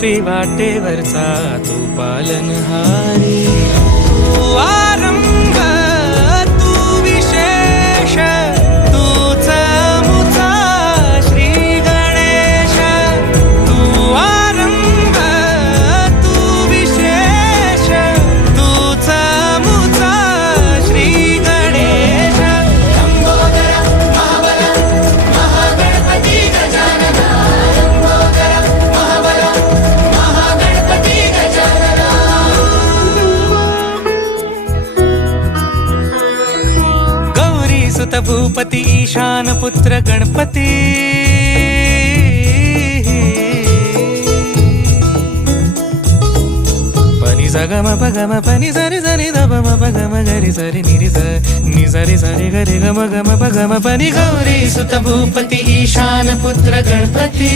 पृथ्वी वाटेवरचा तू पालनहारी, तू आरंभ तू विशेष, तूच मुचा श्री गणेश, तू आरंभ तू विशेष, तूच मुचा श्री गणेश. लंबोदर महाबल महागणपती गजानना, लंबोदर महाबल महागणपती गजानना. गौरी सुत भूपती ईशान पुत्र गणपती, पनि सगम पगम पनि सरि सरि ध म पगम गरि सरि निरि स नि सरि सरि गरि गम गम पगम पनि. गौरी सुत भूपती ईशान पुत्र गणपती.